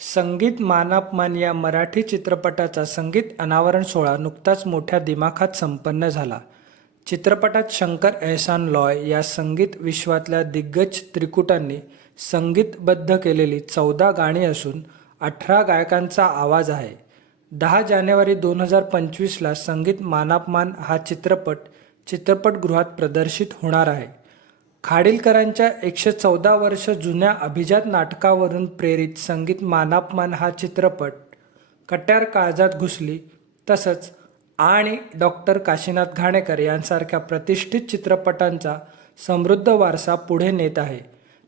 संगीत मानापमान या मराठी चित्रपटाचा संगीत अनावरण सोहळा नुकताच मोठ्या दिमाखात संपन्न झाला. चित्रपटात शंकर एहसान लॉय या संगीत विश्वातल्या दिग्गज त्रिकुटांनी संगीतबद्ध केलेली चौदा गाणी असून अठरा गायकांचा आवाज आहे. दहा जानेवारी दोन हजार पंचवीसला संगीत मानापमान हा चित्रपट चित्रपटगृहात प्रदर्शित होणार आहे. खाडीलकरांच्या एकशे चौदा वर्ष जुन्या अभिजात नाटकावरून प्रेरित संगीत मानापमान हा चित्रपट कट्यार काळजात घुसली. तसंच आणि डॉक्टर काशीनाथ घाणेकर यांसारख्या प्रतिष्ठित चित्रपटांचा समृद्ध वारसा पुढे नेत आहे.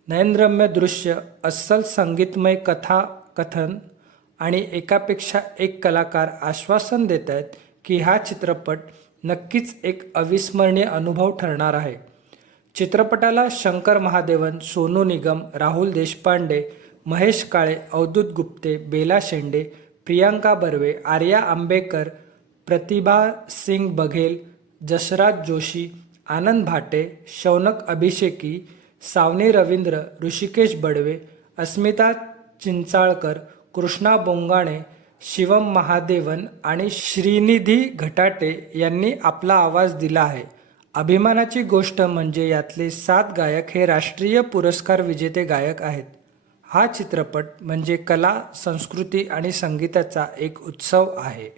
नयनरम्य दृश्य अस्सल संगीतमय कथा कथन आणि एकापेक्षा एक कलाकार आश्वासन देत आहेत की हा चित्रपट नक्कीच एक अविस्मरणीय अनुभव ठरणार आहे. चित्रपटाला शंकर महादेवन सोनू निगम राहुल देशपांडे महेश काळे अवधूत गुप्ते बेला शेंडे प्रियांका बर्वे आर्या आंबेकर प्रतिभा सिंग बघेल जसराज जोशी आनंद भाटे शौनक अभिषेकी सावनी रवींद्र ऋषिकेश बडवे अस्मिता चिंचाळकर कृष्णा बोंगाणे शिवम महादेवन आणि श्रीनिधी घटाटे यांनी आपला आवाज दिला आहे. अभिमानाची गोष्ट म्हणजे यातले सात गायक हे राष्ट्रीय पुरस्कार विजेते गायक आहेत. हा चित्रपट म्हणजे कला संस्कृती आणि संगीताचा एक उत्सव आहे.